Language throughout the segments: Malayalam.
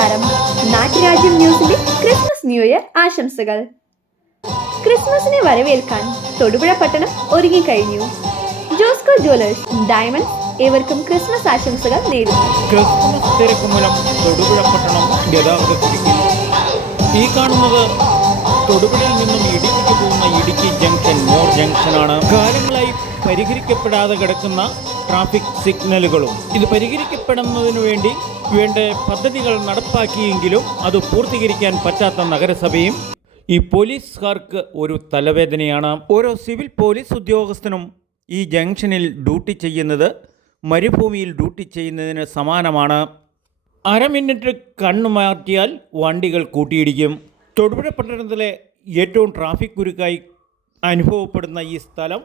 നമസ്കാരം. നാട്ടുരാജ്യം ന്യൂസിന്റെ ക്രിസ്മസ് ന്യൂ ഇയർ ആശംസകൾ. ക്രിസ്മസിനെ വരവേൽക്കാൻ തൊടുപുഴ പട്ടണം ഒരുങ്ങിക്കഴിഞ്ഞു. ജോസ്കോ ജ്വല്ലേഴ്സ് ഡയമണ്ട്സ് ഏവർക്കും ക്രിസ്മസ് ആശംസകൾ നേരുന്നു. ക്രിസ്മസ് തിരക്ക് മൂലം തൊടുപുഴ പട്ടണം ഗതാഗതത്തിരിക്കുന്നു. ഈ കാണുന്നത് തൊടുപുഴയിൽ നിന്നും ഇടുക്കിക്ക് പോകുന്ന ഇടുക്കി ജംഗ്ഷൻ മോർ ജംഗ്ഷനാണ്. കാലങ്ങളായി പരിഹരിക്കപ്പെടാതെ കിടക്കുന്ന ട്രാഫിക് സിഗ്നലുകളും ഇത് പരിഹരിക്കപ്പെടുന്നതിനു വേണ്ടി വേണ്ട പദ്ധതികൾ നടപ്പാക്കിയെങ്കിലും അത് പൂർത്തീകരിക്കാൻ പറ്റാത്ത നഗരസഭയും ഈ പോലീസുകാർക്ക് ഒരു തലവേദനയാണ്. ഓരോ സിവിൽ പോലീസ് ഉദ്യോഗസ്ഥനും ഈ ജംഗ്ഷനിൽ ഡ്യൂട്ടി ചെയ്യുന്നത് മരുഭൂമിയിൽ ഡ്യൂട്ടി ചെയ്യുന്നതിന് സമാനമാണ്. അരമിനിറ്റ് കണ്ണു മാറ്റിയാൽ വണ്ടികൾ കൂട്ടിയിടിക്കും. തൊടുപുഴ പട്ടണത്തിലെ ഏറ്റവും ട്രാഫിക് കുരുക്കായി അനുഭവപ്പെടുന്ന ഈ സ്ഥലം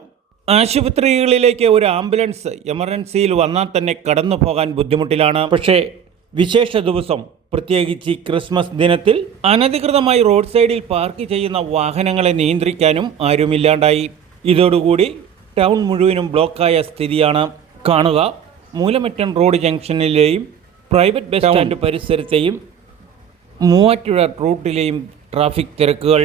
ആശുപത്രികളിലേക്ക് ഒരു ആംബുലൻസ് എമർജൻസിയിൽ വന്നാൽ തന്നെ കടന്നു പോകാൻ ബുദ്ധിമുട്ടിലാണ്. പക്ഷേ വിശേഷ ദിവസം, പ്രത്യേകിച്ച് ക്രിസ്മസ് ദിനത്തിൽ അനധികൃതമായി റോഡ് സൈഡിൽ പാർക്ക് ചെയ്യുന്ന വാഹനങ്ങളെ നിയന്ത്രിക്കാനും ആരുമില്ലാണ്ടായി. ഇതോടുകൂടി ടൗൺ മുഴുവനും ബ്ലോക്കായ സ്ഥിതിയാണ് കാണുക. മൂലമറ്റം റോഡ് ജംഗ്ഷനിലെയും പ്രൈവറ്റ് ബസ് സ്റ്റാൻഡ് പരിസരത്തെയും മൂവാറ്റുപുഴ റൂട്ടിലെയും ട്രാഫിക് തിരക്കുകൾ.